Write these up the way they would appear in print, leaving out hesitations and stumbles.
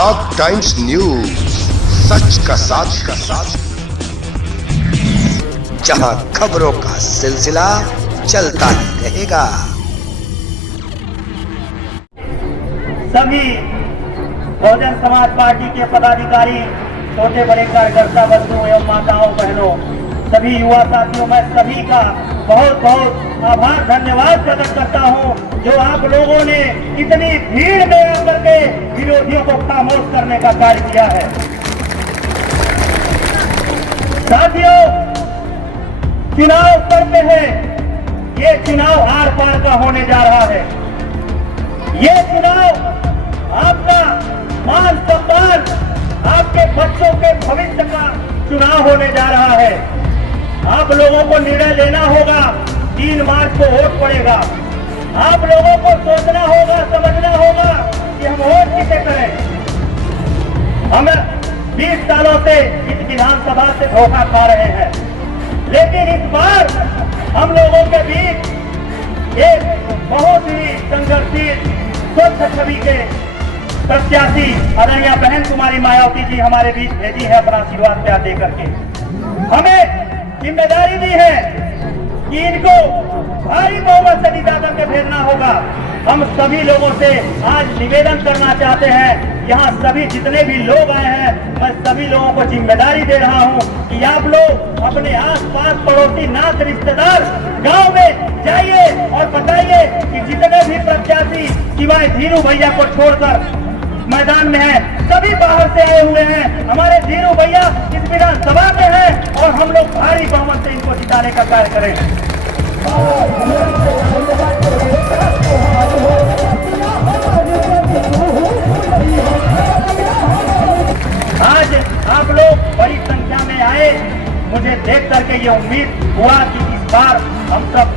सात times news, सच का साथ, जहां खबरों का सिलसिला चलता ही रहेगा। सभी बहुजन समाज पार्टी के पदाधिकारी, छोटे बड़े कार्यकर्ता बंधुओं एवं माताओं बहनों, सभी युवा साथियों, मैं सभी का बहुत बहुत आभार धन्यवाद प्रकट करता हूं, जो आप लोगों ने इतनी भीड़ में आकर के विरोधियों को खामोश करने का कार्य किया है। साथियों, चुनाव करते हैं, ये चुनाव आर पार का होने जा रहा है। ये चुनाव आपका मान सम्मान, आपके बच्चों के भविष्य का चुनाव होने जा रहा है। आप लोगों को निर्णय लेना होगा, 3 मार्च को वोट पड़ेगा। आप लोगों को सोचना होगा, समझना होगा कि हम वोट किसे करें। हम 20 सालों से इस विधानसभा से धोखा खा रहे हैं, लेकिन इस बार हम लोगों के बीच एक बहुत ही संघर्षशील स्वच्छ छवि के प्रत्याशी आदरणीय बहन कुमारी मायावती जी हमारे बीच भेजी है अपना आशीर्वाद प्यार देकर के। हमें जिम्मेदारी दी है कि इनको भारी बहुमत से जिता करके भेजना होगा। हम सभी लोगों से आज निवेदन करना चाहते हैं, यहाँ सभी जितने भी लोग आए हैं, मैं सभी लोगों को जिम्मेदारी दे रहा हूँ कि आप लोग अपने आस-पास पड़ोसी नात रिश्तेदार गांव में जाइए और बताइए कि जितने भी प्रत्याशी सिवाय धीरू भैया को छोड़कर मैदान में है, सभी बाहर से आए हुए हैं। हमारे धीरू भैया इस विधानसभा में हैं और हम लोग भारी बहुमत से इनको जिताने का कार्य करेंगे। आज आप लोग बड़ी संख्या में आए, मुझे देख करके ये उम्मीद हुआ कि इस बार हम सब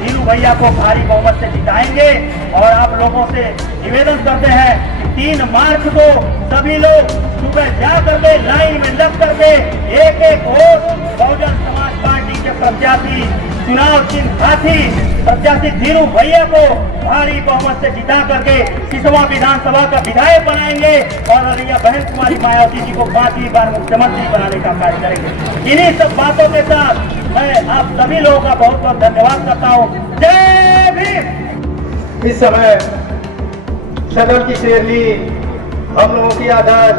धीरू भैया को भारी बहुमत से जिताएंगे। और आप लोगों से निवेदन करते हैं कि 3 मार्च को सभी लोग सुबह जा करके लाइन में लग करके एक वोट बहुजन समाज पार्टी के प्रत्याशी, चुनाव चिन्ह साथी प्रत्याशी धीरू भैया को भारी बहुमत से जिता करके सिसवा विधानसभा का विधायक बनाएंगे और आदरणीय बहन कुमारी मायावती जी को 5वीं बार मुख्यमंत्री बनाने का कार्य करेंगे। इन्हीं सब बातों के साथ मैं आप सभी लोगों का बहुत बहुत धन्यवाद करता हूँ। जय भीम। इस समय सदन की शेरनी हम लोगों की आदर्श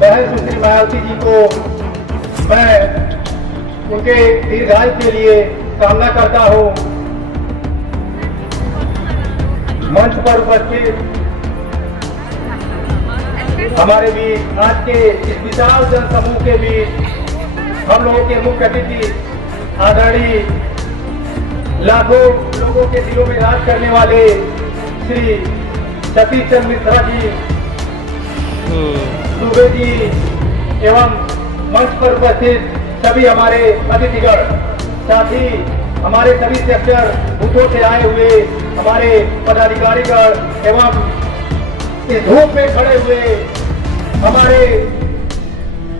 बहन सुश्री मायावती जी को मैं उनके दीर्घायु के लिए कामना करता हूँ। मंच पर उपस्थित हमारे बीच आज के इस विशाल जनसमूह के बीच हम लोगों के मुख्य अतिथि आदरणीय लाखों लोगों के दिलों में राज करने वाले श्री सतीश चंद्र मिश्रा जी, दुबे जी एवं मंच पर उपस्थित सभी हमारे अतिथिगण, साथ ही हमारे सभी सेक्टर बूथों से आए हुए हमारे पदाधिकारीगण एवं इस धूप में खड़े हुए हमारे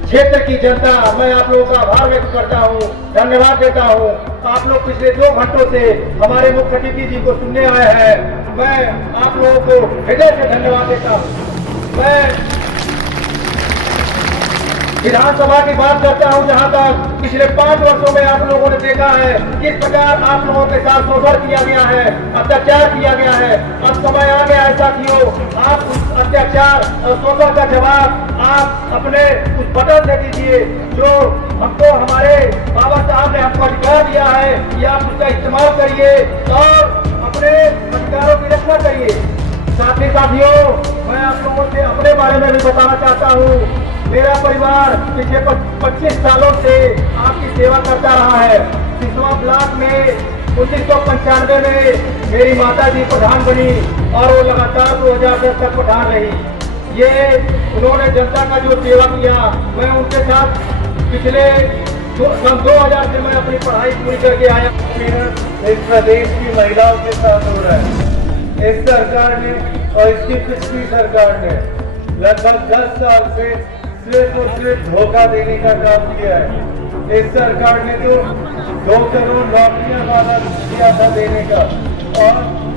क्षेत्र की जनता, मैं आप लोगों का आभार व्यक्त करता हूं, धन्यवाद देता हूं। आप लोग पिछले 2 घंटों से हमारे मुख्य अतिथि जी को सुनने आए हैं, मैं आप लोगों को हृदय से धन्यवाद देता हूं। मैं विधानसभा की बात करता हूं, जहां तक पिछले 5 वर्षों में आप लोगों ने देखा है किस प्रकार आप लोगों के साथ शोषण किया गया है, अत्याचार किया गया है। अब समय आ गया है साथियों, आप उस अत्याचार और शोषण का जवाब आप अपने उस बटन से दीजिए जो हमको हमारे बाबा साहब ने हमको अधिकार दिया है, या आप उसका इस्तेमाल करिए और अपने अधिकारों की रक्षा करिए। साथ ही साथियों, मैं आप लोगों से अपने बारे में भी बताना चाहता हूँ। मेरा परिवार पिछले 25 सालों से आपकी सेवा करता रहा है। सिसवा ब्लॉक में 1995 में मेरी माता जी प्रधान बनी और वो लगातार 2010 तक प्रधान रही। ये उन्होंने जनता का जो सेवा किया, मैं उनके साथ पिछले सन 2000 से मैं अपनी पढ़ाई पूरी करके आया। इस प्रदेश की महिलाओं के साथ हो रहा है। इस सरकार ने और इसकी पिछली सरकार ने लगभग 10 साल से सिर्फ और सिर्फ धोखा देने का काम किया है। इस सरकार ने तो 2 करोड़ नौकरियां वादा किया था देने का, और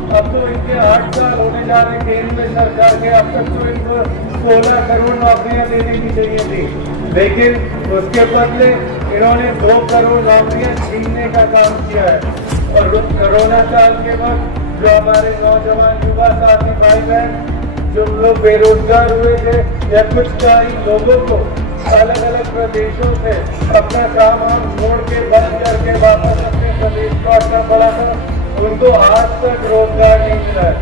अब तो इनके 8 साल होने जा रहे केंद्र में सरकार के, अब तक तो इनको 16 करोड़ नौकरियां देने की चाहिए थी, लेकिन उसके बदले इन्होंने 2 करोड़ नौकरियां छीनने का काम किया है। और कोरोना काल के वक्त जो हमारे नौजवान युवा साथी भाई बहन जो लोग बेरोजगार हुए थे या कुछ कई लोगों को अलग अलग प्रदेशों से अपना काम हम छोड़ के बंद करके वापस अपने प्रदेश लौटना पड़ा था, उनको आज तक रोजगार नहीं मिला है।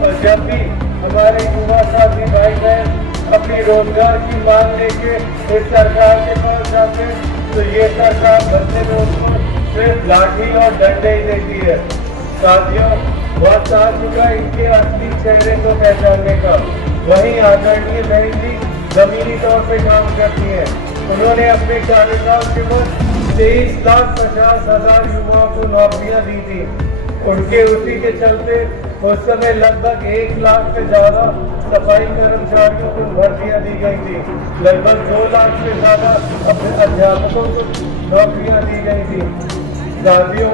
और जब भी हमारे युवा साथी भाई बहन अपनी रोजगार की मांग लेके इस सरकार के पास जाते हैं तो ये सरकार बदले में उनको सिर्फ लाठी और डंडे ही देती है। साथियों, वक्त आ चुका इनके असली चेहरे को पहचानने का। वहीं आदरणीय बहन जी जमीनी तौर पे काम करती है। उन्होंने अपने कार्यकाल के वक्त 23,50,000 युवाओं को नौकरियां दी थी। उनके उसी के चलते उस समय लगभग 1 लाख से ज्यादा सफाई कर्मचारियों को भर्तियां दी गई थी। लगभग 2 लाख से ज्यादा अपने अध्यापकों को नौकरियां दी गई थी। साथियों,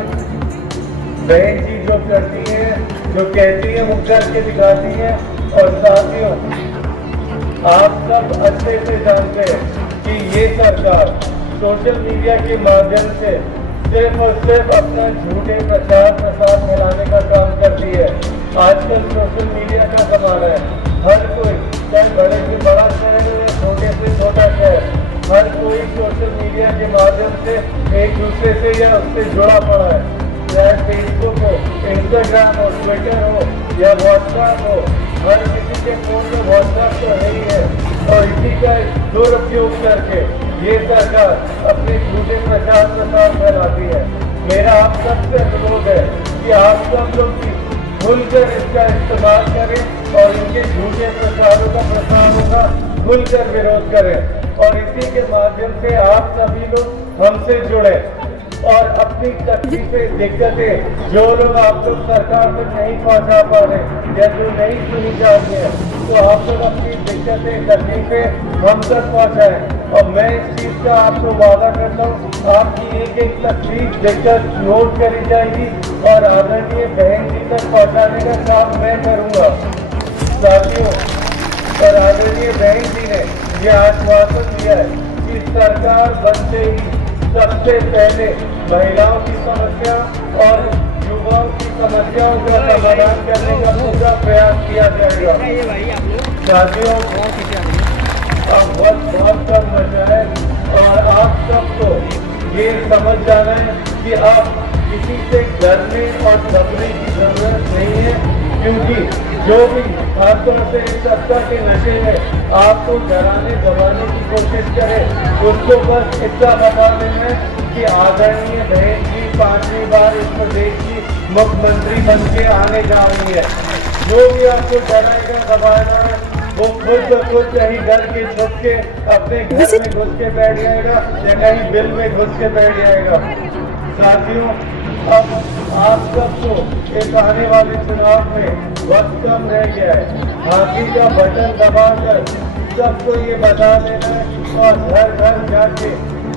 बहन जी जो करती हैं, जो कहती हैं, वो करके दिखाती हैं। और साथियों, आप सब अच्छे से जानते हैं कि ये सरकार सोशल मीडिया के माध्यम से सिर्फ और सिर्फ अपना झूठे प्रचार प्रसार फैलाने का काम करती है। आजकल सोशल मीडिया का जमाना है। हर कोई, चाहे बड़े से बड़ा शहर हो या छोटे से छोटा शहर, हर कोई सोशल मीडिया के माध्यम से एक दूसरे से या उससे जुड़ा पड़ा है। चाहे फेसबुक हो, इंस्टाग्राम हो, ट्विटर हो या व्हाट्सएप हो, हर किसी के फोन में व्हाट्सएप तो है ही है। और इसी का दुरुपयोग करके ये सरकार अपने झूठे प्रचार प्रसार फैलाती है। मेरा आप सबसे अनुरोध है कि आप सब लोग भी खुलकर इसका इस्तेमाल करें और इनके झूठे प्रचारों का प्रसारों का खुलकर विरोध करें। और इसी के माध्यम से आप सभी लोग हमसे जुड़े और अपनी तकलीफें, दिक्कतें जो लोग आप लोग सरकार तक नहीं पहुंचा पा रहे या जो नहीं सुनी जाती है, तो आप लोग अपनी दिक्कतें, तकलीफें हम तक पहुंचाएं। और मैं इस चीज का आपको वादा करता हूँ, आपकी एक एक तकलीफ, दिक्कत नोट करी जाएगी और आदरणीय बहन जी तक पहुँचाने का काम मैं करूँगा। साथियों, और आदरणीय बहन जी ने यह आश्वासन दिया है कि सरकार बनते ही सबसे पहले महिलाओं की समस्या और युवाओं की समस्याओं का समाधान करने का पूरा प्रयास किया जाएगा। साथियों, अब वक्त बहुत कम बचा है और आप सबको ये समझ जाना है कि अब किसी से डरने और घबराने की जरूरत नहीं है, क्योंकि जो भी खासतौर से इस सत्ता के नशे में आपको डराने दबाने की कोशिश करे, उसको बस इतना बता देना है कि आदरणीय बहन जी 5वीं बार इस प्रदेश की मुख्यमंत्री बन के आने जा रही है। जो भी आपको डराएगा दबाएगा वो खुद ब खुद कहीं घर के छुप के अपने घर में घुस के बैठ जाएगा या कहीं बिल में घुस के बैठ जाएगा। साथियों, अब आप सबको इस आने वाले चुनाव में वक्त कम रह गया है। हाथी का बटन दबाकर सबको ये बता देना है और घर घर जाके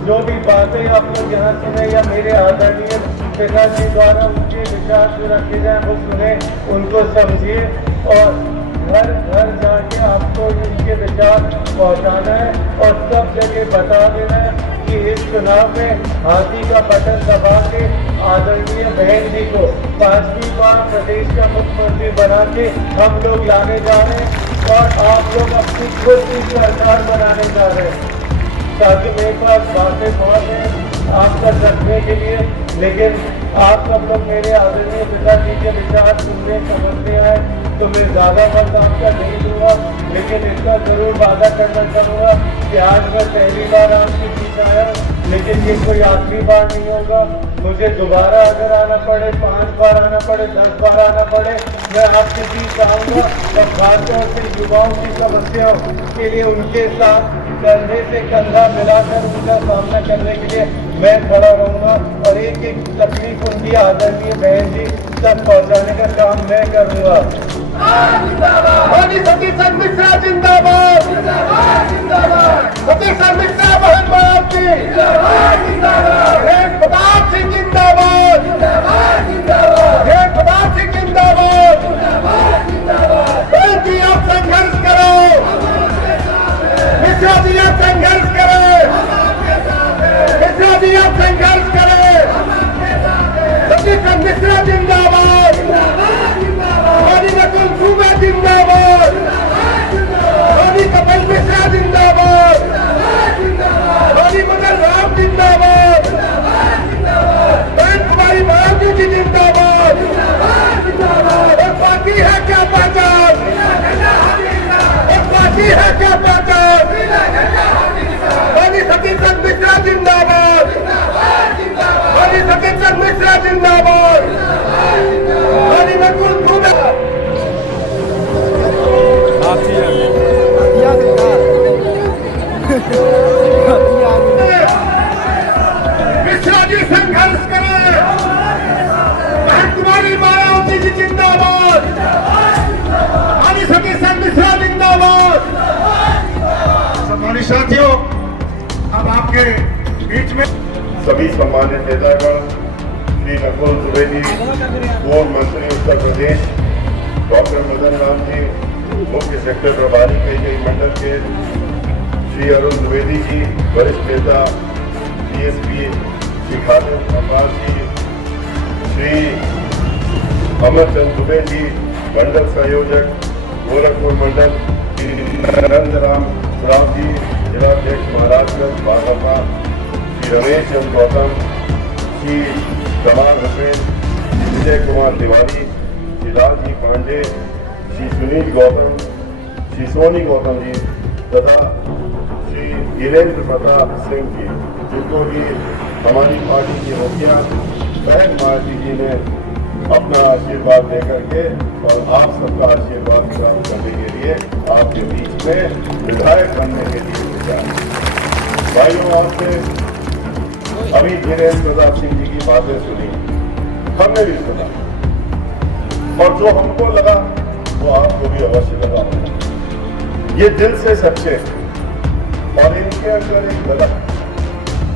जो भी बातें आप लोग यहाँ सुने या मेरे आदरणीय पिताजी द्वारा उनके विचार जो रखे जाए वो सुने, उनको समझिए और घर घर जाके आपको इनके विचार पहुँचाना है और सब जगह बता देना है कि इस चुनाव में हाथी का बटन दबा के आदरणीय बहन जी को 5वीं बार प्रदेश का मुख्यमंत्री बना के हम लोग लाने जा रहे हैं और आप लोग अपनी खुद की सरकार बनाने जा रहे हैं। ताकि मेरे पास बातें बहुत हैं आप तक रखने के लिए, लेकिन आप सब लोग मेरे आदरणीय पिताजी के विचार सुनने समझने आए तो मैं ज़्यादा वक्त आपका नहीं दूंगा, लेकिन इसका जरूर वादा करना चाहूँगा कि आज मैं पहली बार आपके बीच आया, लेकिन ये कोई आखिरी बार नहीं होगा। मुझे दोबारा अगर आना पड़े, 5 बार आना पड़े, 10 बार आना पड़े, मैं आपके बीच आऊँगा और खासतौर से युवाओं की समस्याओं के लिए उनके साथ कंधे से कंधा मिलाकर उनका सामना करने के लिए मैं खड़ा रहूँगा और एक एक तकलीफ उनकी आदरणीय बहन जी तक पहुँचाने का काम मैं करूँगा। सतीश मिश्रा जिंदाबाद, सतीश मिश्रा बहन बाप जी, प्रताप सिंह जिंदाबाद, प्रताप सिंह जिंदाबाद। संघर्ष मिश्रा जिंदाबाद, नकुल दूबे मिश्रा जी संघर्ष करें, बहन कुमारी मायावती जी जिंदाबाद, आदि सभी संघ मिश्रा जिंदाबाद। सम्मानित साथियों, अब आपके बीच में सभी सम्मानित नेतागण, श्री नकुल दुबे जी, पूर्व मंत्री उत्तर प्रदेश, डॉक्टर मदन राम जी, मुख्य सेक्टर प्रभारी कई मंडल के, श्री अरुण द्विवेदी जी, वरिष्ठ नेता डीएसपी, श्री खालिद अब्बास जी, श्री अमरचंद दुबे जी, मंडल संयोजक गोरखपुर मंडल, श्री नरेंद्र राव जी, जिलाध्यक्ष महाराजगंज बागपा, श्री रमेश चंद्र गौतम, श्री कमाल हुसैन, श्री विजय कुमार तिवारी, श्री लालजी पांडे, श्री सुनील गौतम, श्री सोनी गौतम जी तथा श्री वीरेंद्र प्रताप सिंह जी, जिनको भी हमारी पार्टी की मुखिया बहन मायावती जी ने अपना आशीर्वाद देकर के और आप सबका आशीर्वाद प्राप्त करने के लिए आपके बीच में विधायक बनने के लिए भेजा। भाइयों, आपने अभी वीरेंद्र प्रताप सिंह जी की बातें सुनी, हमने भी सुना, और जो हमको लगा वो आपको भी अवश्य लगा होगा। ये दिल से सच्चे और इनके अंदर एक गलत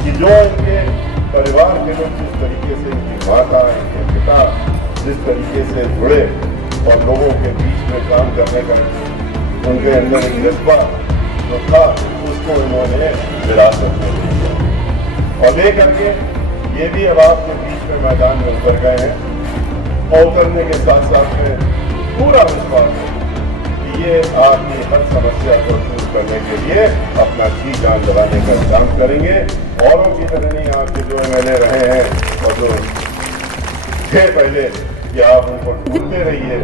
कि जो इनके परिवार के लोग जिस तरीके से इनकी माता, इनके पिता जिस तरीके से जुड़े और लोगों के बीच में काम करने का उनके अंदर एक जज्बा जो था, उसको इन्होंने विरासत में दिया और लेकर के ये भी अब आपके बीच में मैदान में उतर गए हैं और उतरने के साथ साथ में पूरा विश्वास है कि ये आपकी हर समस्या को दूर करने के लिए अपना जी जान लगाने का काम करेंगे। औरों की तरह नहीं, आपके जो एमएलए रहे हैं और जो थे पहले कि आप उनको ढूंढते रहिए,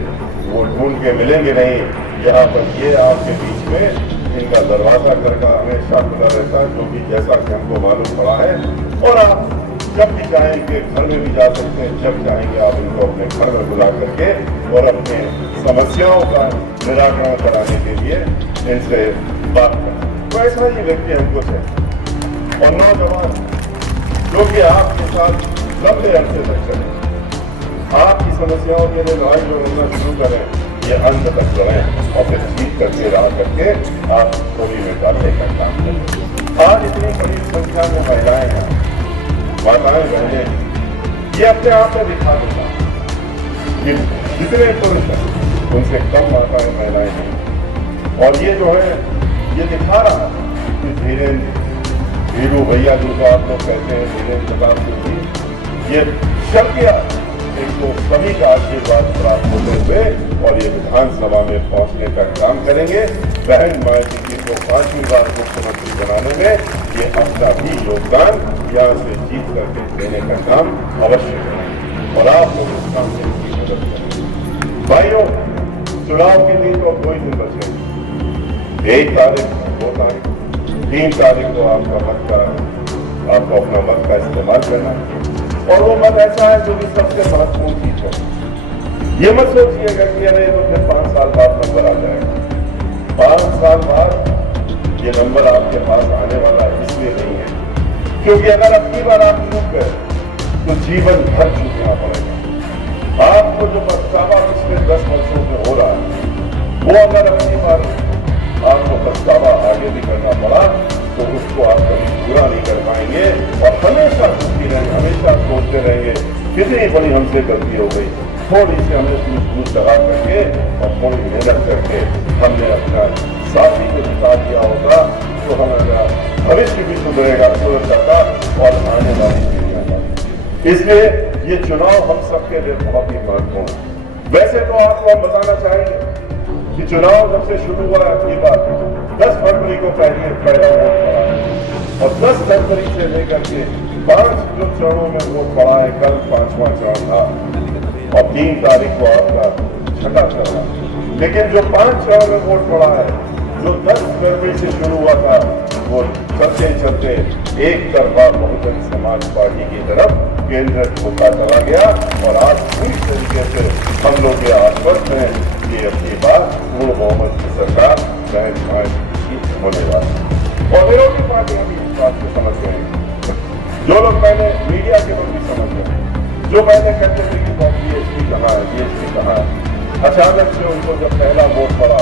वो ढूंढ के मिलेंगे नहीं। यहाँ पर ये आपके बीच में इनका दरवाजा घर का हमेशा खुला रहता है, जो भी जैसा कि हमको मालूम पड़ा है, और आप जब भी चाहेंगे घर में भी जा सकते हैं, जब चाहेंगे आप इनको अपने घर में बुला करके और अपने समस्याओं का निराकरण कराने के लिए इनसे बात करें। तो ऐसा ही व्यक्ति हमको चाहिए और नौजवान जो कि आपके साथ लंबे अरसे तक चले, आपकी समस्याओं के लिए लड़ाई जो होना शुरू करें, ये अंत तक लड़ें और फिर जीत करके रहा करके आप थोड़ी में डालने का काम करें। आज इतनी बड़ी संख्या में महिलाएं हैं, माताएं बहनें, ये अपने आप में दिखा देता कि जितने पुरुष हैं उनसे कम माताएं महिलाएं हैं। और ये जो है ये दिखा रहा है कि धीरू भैया जिनको आप लोग कहते हैं, वीरेंद्र प्रताप सिंह जी, ये शक्तियां इनको सभी का आशीर्वाद प्राप्त होते हुए और ये विधानसभा में पहुंचने का काम करेंगे। बहन मायावती जी को 5वीं बार मुख्यमंत्री बनाने में ये अपना भी योगदान यहाँ से जीत करके देने का काम अवश्य करें और आप लोग इस काम में इनकी मदद करें। भाइयों, चुनाव के लिए तो 2 दिन बचे, 1 तारीख, 2 तारीख, 3 तारीख को आपका मत का, आपको अपना मत का इस्तेमाल करना और वो मत ऐसा है जो कि सबसे महत्वपूर्ण चीज है। ये मत सोचिएगा कि अरे तो फिर 5 साल बाद नंबर आ जाएगा। 5 साल बाद ये नंबर आपके पास आने वाला इसलिए नहीं है क्योंकि अगर अपनी बार आप चूक गए तो जीवन भर चूकना पड़ेगा। आपको जो पछतावा पिछले 10 वर्षों में हो रहा है वो अगर अपनी बार आपको पछतावा आगे भी करना पड़ा तो उसको आप कभी पूरा नहीं कर पाएंगे और हमेशा सोचते रहेंगे, हमेशा सोचते रहेंगे कितनी बड़ी हमसे गलती हो गई, थोड़ी सी हमने सूझ लगा करके और थोड़ी मेहनत करके हमने अपना साथी को जिता दिया होगा तो हमारा भविष्य भी सुधरेगा, सुधर जाता और आने वाली पीढ़ियां का। इसलिए ये चुनाव हम सबके लिए बहुत ही महत्वपूर्ण है। वैसे तो आपको हम बताना चाहेंगे कि चुनाव जब से शुरू हुआ अगली बार 10 फरवरी को पहला वोट पड़ा है और 10 जनवरी से लेकर के 5 जो चरणों में वोट पड़ा है, कल 5वां चरण था और 3 तारीख को आपका 6ठा चरण है। लेकिन जो 5 चरण में वोट पड़ा है, जो 10 फरवरी से शुरू हुआ था, वो चलते चलते एक तरफा बहुजन समाज पार्टी की तरफ केंद्रित होता चला गया और आज पूरी तरीके से हम लोग ये आश्वस्त हैं कि अपनी बात पूर्ण बहुमत की सरकार बहन भाई की होने वाली है। और विरोधी पार्टियां भी इस बात को समझ गए हैं। जो लोग पहले मीडिया के लोग भी समझ गए, जो पहले कहते थे कि जीएसटी कहाँ है, जीएसटी कहाँ है, अचानक से उनको जब पहला वोट पड़ा,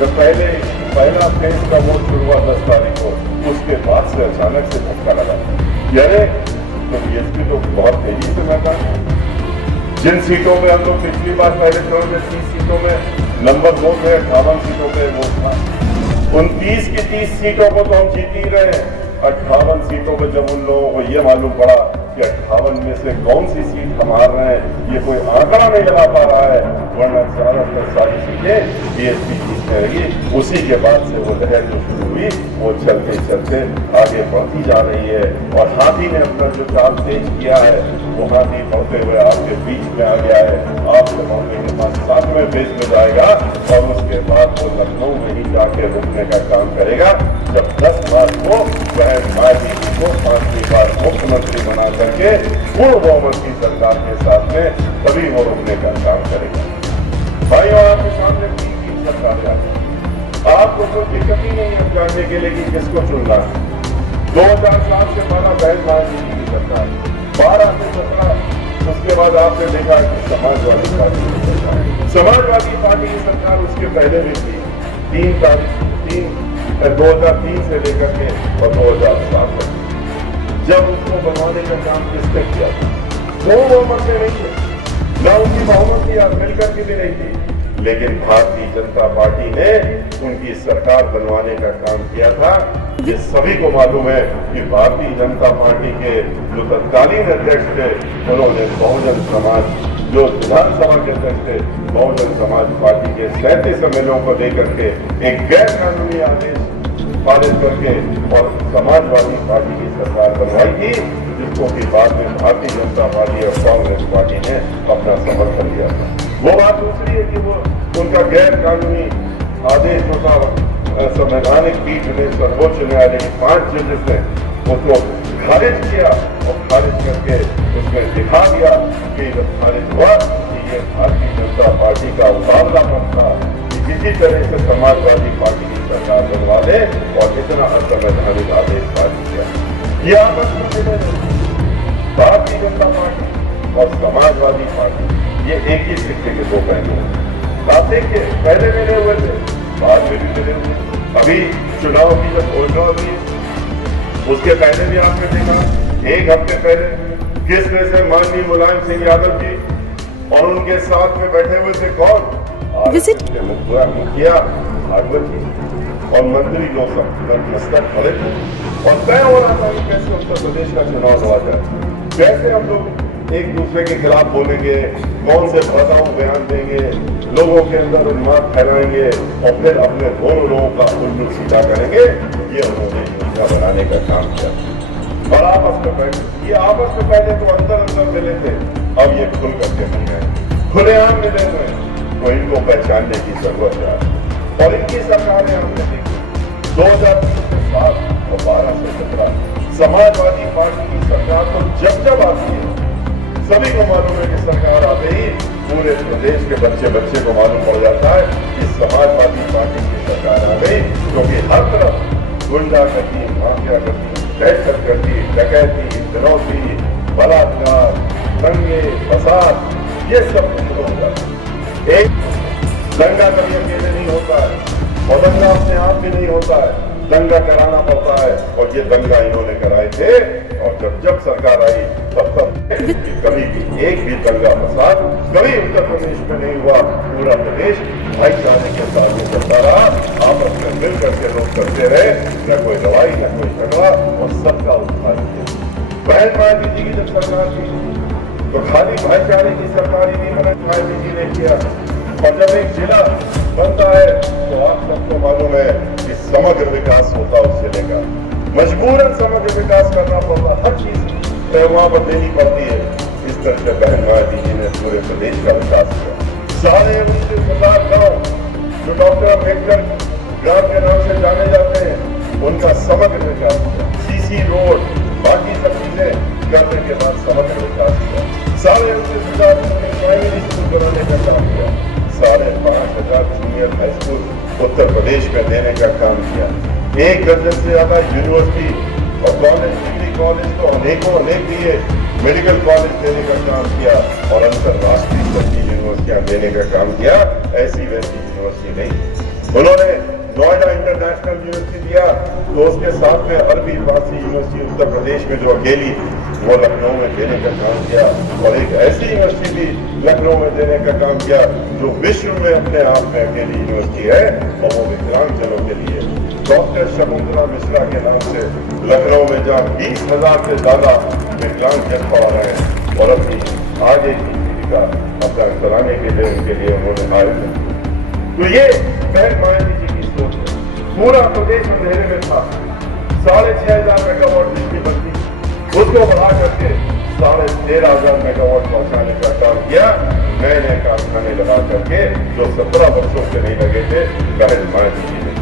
जब पहला फेज का वोट शुरू हुआ 10 तारीख को, उसके बाद से अचानक से धक्का लगा। यानी तो जीएसटी तो बहुत तेजी से महंगा है। जिन सीटों में हम लोग पिछली बार पहले चुनाव में 30 सीटों में नंबर 2 थे, 58 सीटों पे वोट था। 29 की 30 सीटों को तो हम जीत ही रहे हैं। 58 सीटों पे जब उन लोगों को ये मालूम पड़ा कि 58 में से कौन सी सीट हम हार रहे हैं, ये कोई आंकड़ा नहीं लगा पा रहा है, वरना ज्यादातर सारी सीटें बीएसपी जीतने लगी। उसी के बाद से वो लहर जो शुरू हुई वो चलते चलते आगे बढ़ती जा रही है। और हाथी ने अपना जो चाल तेज किया है, वो हाथी बढ़ते हुए आपके बीच में आ गया है। आपके मामले के पास 7वें फेज में जाएगा और उसके बाद वो लखनऊ में ही जाके रुकने का काम करेगा, जब 10 मार्च को बहन मायावती को 5वीं बार मुख्यमंत्री बना करके पूर्ण बहुमत की सरकार के साथ में तभी वो रुकने का काम करेगा। भाइयों, आपके सामने 3 सरकार है। आपको कोई दिक्कत ही नहीं है जानने के लिए कि किसको चुनना है। 2007 से 12 बहन मायावती की सरकार, 12 से 17 उसके बाद आपने देखा कि समाजवादी पार्टी की सरकार, समाजवादी पार्टी की सरकार उसके पहले भी थी। 2003 से लेकर के और 2007 तक जब उसको बनवाने का काम किसने किया था? वो बहुमत में नहीं थे, न उनकी बहुमत की मिलकर के भी नहीं थी, लेकिन भारतीय जनता पार्टी ने उनकी सरकार बनवाने का काम किया था। ये सभी को मालूम है कि भारतीय जनता पार्टी के जो तत्कालीन अध्यक्ष थे, उन्होंने बहुजन समाज, जो विधानसभा के अध्यक्ष थे, बहुजन समाज पार्टी के 37 एमएलओ को लेकर के एक गैर कानूनी आदेश पारित करके और समाजवादी पार्टी की सरकार बनवाई थी, जिसको कि बाद में भारतीय जनता पार्टी और कांग्रेस पार्टी ने अपना समर्थन दिया था। वो बात दूसरी है कि वो उनका गैर कानूनी आदेश होता, संवैधानिक पीठ ने, सर्वोच्च न्यायालय की 5 जजेस ने उसको खारिज किया और खारिज करके उसमें दिखा दिया कि जब खारिज हुआ कि ये भारतीय जनता पार्टी का उतावलापन था कि किसी तरह से समाजवादी पार्टी की सरकार बनवा दे और इतना असंवैधानिक आदेश पारित किया। ये आपस में मिले भारतीय जनता पार्टी और समाजवादी पार्टी, ये एक ही सिक्के के 2 पहलू हैं। आप देखिए, पहले मिले हुए थे, बाद में भी मिले हुए। अभी चुनाव की जब घोषणा हुई, उसके पहले भी आपने देखा, 1 हफ्ते पहले किस तरह से माननीय मुलायम सिंह यादव जी और उनके साथ में बैठे हुए थे कौन? मुखिया भागवत जी और मंत्री लोग मस्तक खड़े थे और तय हो रहा था कि कैसे उत्तर प्रदेश का चुनाव हुआ जाए, कैसे हम लोग एक दूसरे के खिलाफ बोलेंगे, कौन से भड़काऊ बयान देंगे, लोगों के अंदर उन्माद फैलाएंगे और फिर अपने दोनों लोगों का उल्लू सीधा करेंगे। ये उन्होंने योजना बनाने का काम किया और आपस में बैठे, ये आपस में पहले तो अंदर मिले थे, अब ये खुल करके मिल गए, खुलेआम मिले हुए, तो इनको पहचानने की जरूरत है। और इनकी सरकारें हमने देखी 2003 से 7 और 12 से 17 समाजवादी पार्टी की सरकार तो जब आती है, सभी को मालूम है कि सरकार आते ही पूरे प्रदेश के बच्चे को मालूम पड़ जाता है कि समाजवादी पार्टी की सरकार आ गई, क्योंकि हर तरफ गुंडागर्दी, माफिया गर्दी, दहशत गर्दी, डकैती, फिरौती, बलात्कार, दंगे, फसाद, ये सब कुछ होता है। एक दंगा कभी अकेले नहीं होता है और दंगा अपने आप भी नहीं होता है, दंगा कराना पड़ता है और ये दंगा इन्होंने कराए थे। और जब सरकार आई तब कभी भी एक भी दंगा फसाद कभी उत्तर प्रदेश में नहीं हुआ। पूरा प्रदेश भाईचारे के साथ में चलता रहा, आपस में मिल करके लोग करते रहे, न कोई लड़ाई न कोई झगड़ा और सबका उत्थान किया। बहन मायावती जी की जब सरकार थी तो खाली भाईचारे की सरकार ही नहीं, मनन मायावती जी ने किया। और जब एक जिला बनता है तो आप सबको मालूम है कि समग्र विकास होता उस जिले का, मजबूरन समग्र विकास करना पड़ता, हर चीज वहां पर देनी पड़ती है। इस तरह से बहन मायावती जी ने पूरे प्रदेश का विकास किया। सारे 19,000 गाँव जो डॉक्टर अम्बेडकर ग्राम के नाम से जाने जाते हैं, उनका समग्र विकास किया। सीसी रोड, बाकी सब चीजें करने के बाद समग्र विकास किया। 29,500 प्राइमरी स्कूल बनाने का काम किया। 5,500 junior high school Uttar Pradesh में देने का काम किया। 1 दर्जन से ज्यादा यूनिवर्सिटी और कॉलेज, डिग्री कॉलेज तो अनेक दिए, मेडिकल कॉलेज देने का काम किया और अंतरराष्ट्रीय स्तर की यूनिवर्सिटियां देने का काम किया। ऐसी वैसी यूनिवर्सिटी नहीं। उन्होंने नोएडा इंटरनेशनल यूनिवर्सिटी दिया, तो उसके साथ में अरबी फारसी यूनिवर्सिटी उत्तर प्रदेश में जो अकेली, वो लखनऊ में देने का काम किया। और एक ऐसी यूनिवर्सिटी भी लखनऊ में देने का काम किया जो विश्व में अपने आप में अकेली यूनिवर्सिटी है, और वो विकलांगजनों के लिए डॉक्टर शकुंतला मिश्रा के नाम से लखनऊ में जहाँ 20,000 से ज्यादा विकलांगजन पढ़ा रहे हैं और अपनी आगे की पीढ़ी का अपना कराने के लिए उनके लिए उन्होंने आयोजन किया। तो ये बहन मायावती जी की सोच है। पूरा प्रदेश अंधेरे में था। 6,500 मेगावाट बिजली बनती, उसको बढ़ा करके 13,500 मेगावाट पहुंचाने का काम किया। नए नए कारखाने लगा करके जो 17 वर्षों से नहीं लगे थे, बहन मायावती जी ने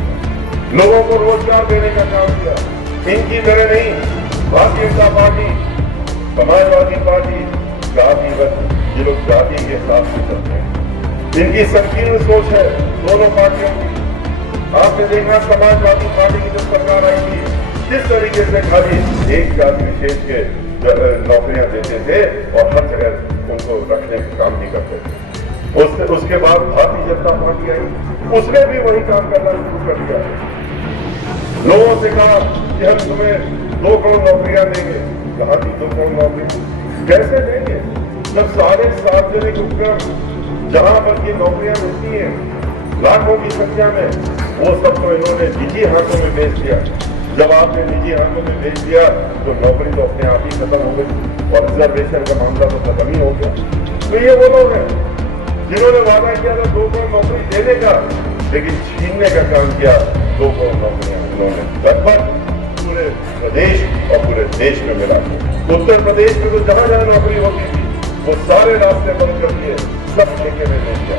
लोगों को रोजगार देने का काम किया। इनकी तरह नहीं, भारतीय जनता पार्टी, समाजवादी पार्टी, जातिगत, ये लोग जाति के हिसाब से चलते हैं। इनकी संकीर्ण सोच है दोनों पार्टियों की। आपने देखा समाजवादी पार्टी की जब सरकार आई थी, किस तरीके से खाली एक जाति विशेष के नौकरियां देते थे और हर जगह उनको रखने का काम भी करते थे। उसके बाद भारतीय जनता पार्टी आई, उसने भी वही काम करना शुरू कर दिया। लोगों से कहा कि हम तुम्हें 2 करोड़ नौकरियां देंगे। कहा थी 2 करोड़ नौकरी कैसे देंगे जब सारे सार्वजनिक उपक्रम जहां पर ये नौकरियां मिलती हैं लाखों की संख्या में, वो सब तो इन्होंने निजी हाथों में बेच दिया। जब आपने निजी हाथों में बेच दिया तो नौकरी तो अपने आप ही खत्म हो गई और रिजर्वेशन का मामला तो खत्म ही हो गया। तो ये वो लोग हैं जिन्होंने वादा किया था 2 करोड़ नौकरी देने का, लेकिन छीनने का काम किया। 2 करोड़ नौकरियां उन्होंने लगभग पूरे प्रदेश और पूरे देश में मिला। उत्तर प्रदेश में तो जहां जहां नौकरी होती थी वो सारे रास्ते बंद कर दिए, सब ठेके में ले दिया।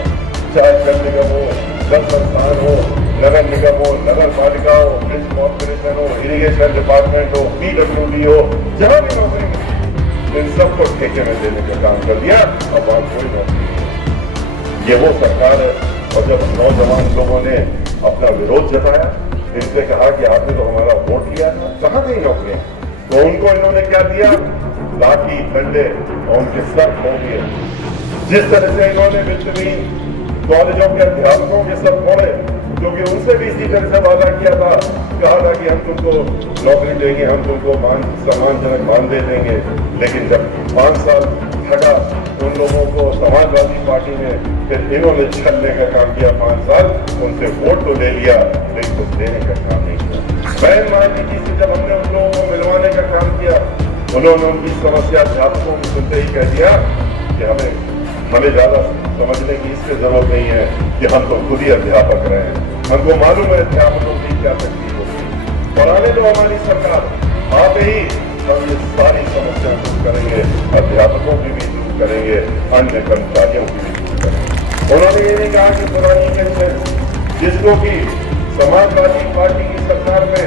चाहे जल निगम हो, जल संस्थान हो, नगर निगम हो, नगर पालिका हो, ब्रिज कॉर्पोरेशन हो, इरिगेशन डिपार्टमेंट हो, PWD हो, जहां भी नौकरी मिली इन सबको ठेके में देने का काम कर दिया। अब वहां कोई नौकरी नहीं। ये वो सरकार है। और जब नौजवान लोगों ने अपना विरोध जताया, इनसे कहा कि आपने तो हमारा वोट लिया था, कहाँ गई नौकरियां, तो उनको इन्होंने क्या दिया, लाठी डंडे और उनके सर खो दिए। जिस तरह से इन्होंने वित्तहीन कॉलेजों के अध्यापकों के सर फोड़े, क्योंकि उनसे भी इसी तरह से वादा किया था, कहा था कि हम तुमको नौकरी देंगे, हम तुमको सम्मानजनक मानदेय देंगे। लेकिन जब 5 साल ठगा उन लोगों को समाजवादी पार्टी ने, फिर इन्होंने छलने का काम किया। 5 साल उनसे वोट तो ले लिया, लेकिन कुछ देने का काम नहीं किया। बहन मायावती जी से जब हमने उन लोगों को मिलवाने का काम किया, उन्होंने उनकी समस्या अध्यापकों को सुनते ही कह दिया कि हमें ज्यादा समझने की इससे जरूरत नहीं है कि हम तो खुद ही अध्यापक रहे हैं, हमको मालूम है अध्यापकों की क्या तकलीफ होगी। और आने दो हमारी सरकार, आप ही हम ये सारी समस्या दूर करेंगे, अध्यापकों की भी दूर करेंगे, अन्य कर्मचारियों की भी दूर करेंगे। उन्होंने ये नहीं कहा कि पुरानी पेंशन जिसको कि समाजवादी पार्टी की सरकार में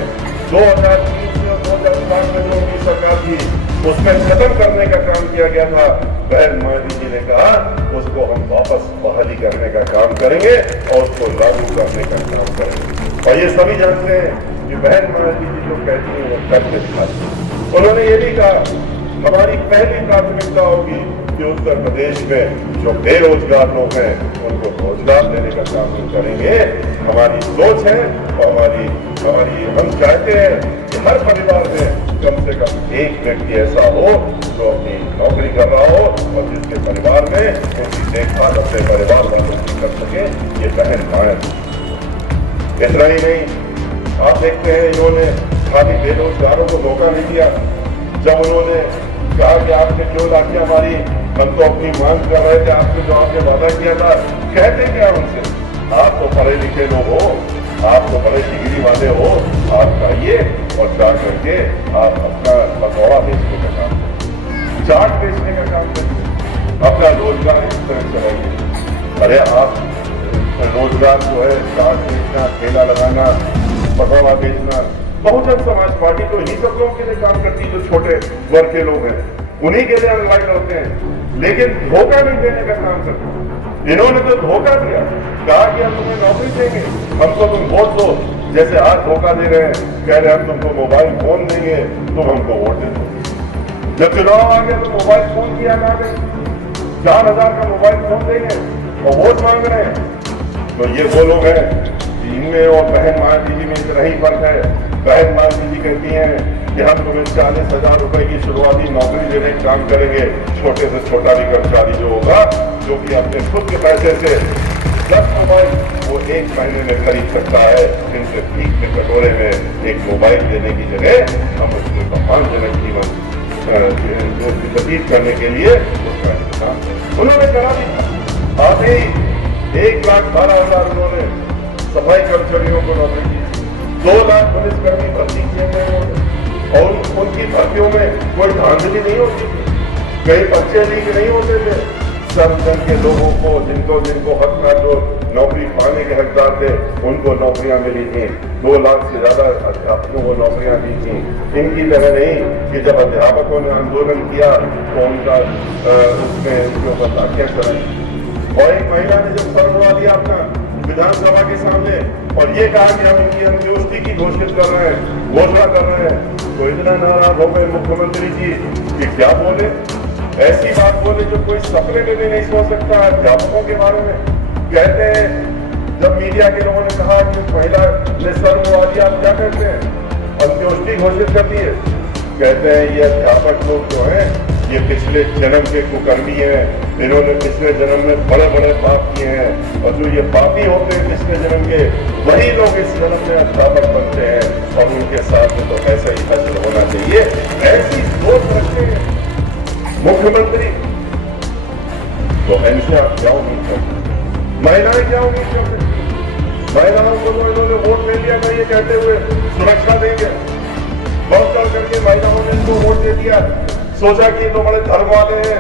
2003 से 2007 में जो उनकी सरकार थी उसमें खत्म करने का काम किया गया था, बहन मायावती जी ने कहा उसको हम वापस बहाली करने का काम करेंगे और उसको लागू करने का काम करेंगे। और ये सभी जानते हैं कि बहन मायावती जी जो कहती हैं वो करके दिखाती। उन्होंने ये भी कहा हमारी पहली प्राथमिकता होगी कि उत्तर प्रदेश में जो बेरोजगार लोग हैं उनको रोजगार देने का काम हम करेंगे। हमारी सोच है और हमारी हम चाहते हैं कि हर परिवार में कम से कम एक व्यक्ति ऐसा हो जो अपनी नौकरी कर रहा हो और जिसके परिवार में उनकी देखभाल अपने परिवार वालों की कर सके। ये बहन मायावती। इतना ही नहीं, आप देखते हैं इन्होंने खाली बेरोजगारों को धोखा नहीं दिया। जब उन्होंने कहा कि आपने क्यों लाठी हमारी, हम तो अपनी मांग कर रहे थे, आपने जो आपने वादा किया था, कहते क्या उनसे, आप तो पढ़े लिखे लोग हो, आप तो बड़े डिग्री वाले हो, आप आइए और जा करके आप अपना पकौड़ा बेचने का काम करें, चाट बेचने का काम करें, अपना रोजगार इस तरह चलाइए। अरे आप रोजगार जो है चाट बेचना, ठेला लगाना, पकौड़ा बेचना, बहुजन समाज पार्टी तो इन्हीं सब लोगों के लिए काम करती है जो छोटे वर्ग के लोग हैं, उन्हीं के लिए अनलाइट होते हैं, लेकिन धोखा नहीं देने का काम करते हैं। इन्होंने तो धोखा दिया, कहा कि हम तुम्हें नौकरी देंगे, हमको तुम वोट दो। जैसे आज धोखा दे रहे हैं, कह रहे हैं हम तुमको मोबाइल फोन देंगे, तुम हमको वोट दे दो। जब चुनाव आ गया तो मोबाइल फोन किया ना गए, 4,000 का मोबाइल फोन देंगे और वोट मांग रहे हैं। तो ये वो लोग हैं, इनमें और बहन मायावती जी में इतना ही फर्क है। बहन मायावती जी कहती हैं कि हम तुम्हें 40,000 रुपए की शुरुआती नौकरी देने का काम करेंगे, छोटे से छोटा भी कर्मचारी जो होगा, जो कि अपने खुद के पैसे से 10 मोबाइल वो 1 महीने में खरीद सकता है। इनसे ठीक के कटोरे में एक मोबाइल देने की जगह हम उसको सम्मानजनक जीवन व्यतीत करने के लिए उसका इंतजाम उन्होंने करा दिया। आज ही 1,12,000 उन्होंने सफाई कर्मचारियों को नौकरी दी, 2 लाख पुलिसकर्मी भर्ती किए गए और उनकी भर्तियों में कोई धांधली नहीं होती थी, कई पर्चे लीक नहीं होते थे। सब जन के लोगों को जिनको हक था, जो नौकरी पाने के हकदार थे, उनको नौकरियां मिली थी। 2 लाख से ज्यादा अध्यापकों को नौकरियां दी थी। इनकी तरह नहीं कि जब अध्यापकों ने आंदोलन किया तो उनका उसमें उनके ऊपर लाठियां चलाई। और एक महिला ने जब सर उड़ा दिया अपना विधानसभा के सामने और ये कहा कि हम इनकी अंत्योष्टि की घोषणा कर रहे हैं, तो इतना नाराज हो गए मुख्यमंत्री जी कि क्या बोले, ऐसी बात बोले जो कोई सपने में भी नहीं सोच सकता। अध्यापकों के बारे में कहते हैं, जब मीडिया के लोगों ने कहा कि महिला ने सर उड़ा दिया, आप क्या कहते हैं, अंत्योष्टि घोषित कर दी है। कहते हैं ये अध्यापक लोग जो हैं ये पिछले जन्म के कुकर्मी हैं, इन्होंने पिछले जन्म में बड़े बड़े पाप किए हैं, और जो ये पापी होते हैं पिछले जन्म के, वही लोग इस जन्म में अध्यापक बनते हैं और उनके साथ में तो ऐसा ही फैसला होना चाहिए। ऐसी सोच रखते हैं मुख्यमंत्री, तो इनसे आप क्या उम्मीद करते, महिलाएं क्या उम्मीद करते? महिलाओं को तो इन्होंने वोट ले लिया था ये कहते हुए सुरक्षा देंगे, बहुत चढ़ करके महिलाओं ने इनको वोट दे दिया, सोचा कि तो बड़े धर्म वाले हैं,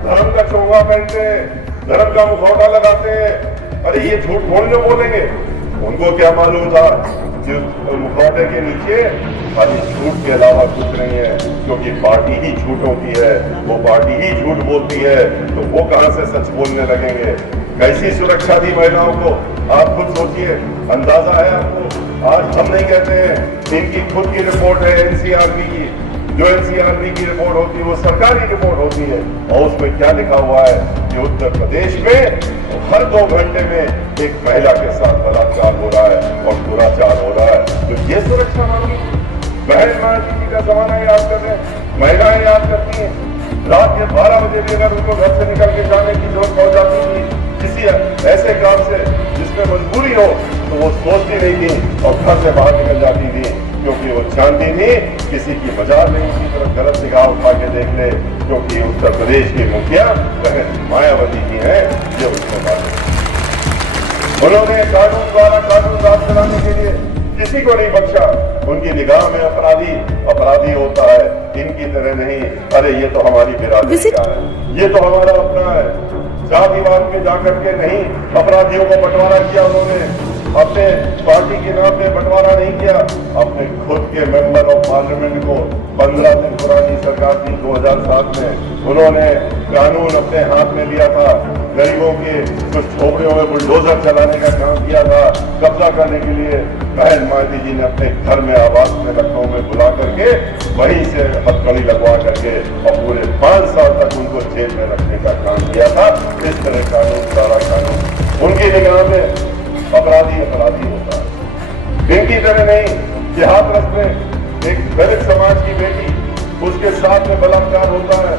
धर्म का चोगा पहनते हैं, धर्म का मुखौटा लगाते हैं। अरे ये झूठ कौन जो बोलेंगे, उनको क्या मालूम था कि मुखौटे के नीचे खाली झूठ के अलावा कुछ नहीं है, क्योंकि पार्टी ही झूठ होती है, वो पार्टी ही झूठ बोलती है, तो वो कहां से सच बोलने लगेंगे। कैसी सुरक्षा दी महिलाओं को, आप खुद सोचिए, अंदाजा है आपको। आज हम नहीं कहते हैं, इनकी खुद की रिपोर्ट है एनसीआरबी की, जो एनसीआरबी की रिपोर्ट होती है वो सरकारी रिपोर्ट होती है, और उसमें क्या लिखा हुआ है कि उत्तर प्रदेश में हर 2 घंटे में एक महिला के साथ बलात्कार हो रहा है और दुराचार हो रहा है। तो ये सुरक्षा मांगी। बहन मायावती जी का जमाना याद कर रहे हैं, महिलाएं याद करती हैं, रात के 12 बजे भी अगर उनको घर से निकल के जाने की जरूरत पड़ जाती थी किसी ऐसे काम से जिसमें मजबूरी हो, तो वो सोचती नहीं थी और घर से बाहर निकल जाती थी, क्योंकि वो जानती थी किसी की मजाल नहीं उसी तरफ गलत निगाह उठा के देख ले, क्योंकि उत्तर प्रदेश की मुखिया बहन मायावती जी हैं, ये उसको मालूम। उन्होंने कानून द्वारा कानून राज चलाने के लिए किसी को नहीं बख्शा। उनकी निगाह में अपराधी होता है, इनकी तरह नहीं। अरे ये तो हमारी बिरादरी का है, ये तो हमारा अपना है। जातिवाद में जाकर के नहीं अपराधियों को बंटवारा किया उन्होंने, अपने पार्टी के नाम पे बंटवारा नहीं किया, अपने खुद के मेंबर ऑफ पार्लियामेंट को 15 दिन पुरानी सरकार थी 2007 में, उन्होंने कानून अपने हाथ में लिया था, गरीबों के कुछ झोपड़ियों में बुलडोजर चलाने का काम किया था, कब्जा करने के लिए। बहन मायावती जी ने अपने घर में आवास में लखनऊ में बुला करके वहीं से हथकड़ी लगवा करके और पूरे 5 साल तक उनको जेल में रखने का काम किया था। इस तरह कानून सारा कानून उनकी निगाह में अपराधी होता है, इनकी तरह नहीं। कि हाथरस में एक दलित समाज की बेटी, उसके साथ में बलात्कार होता है,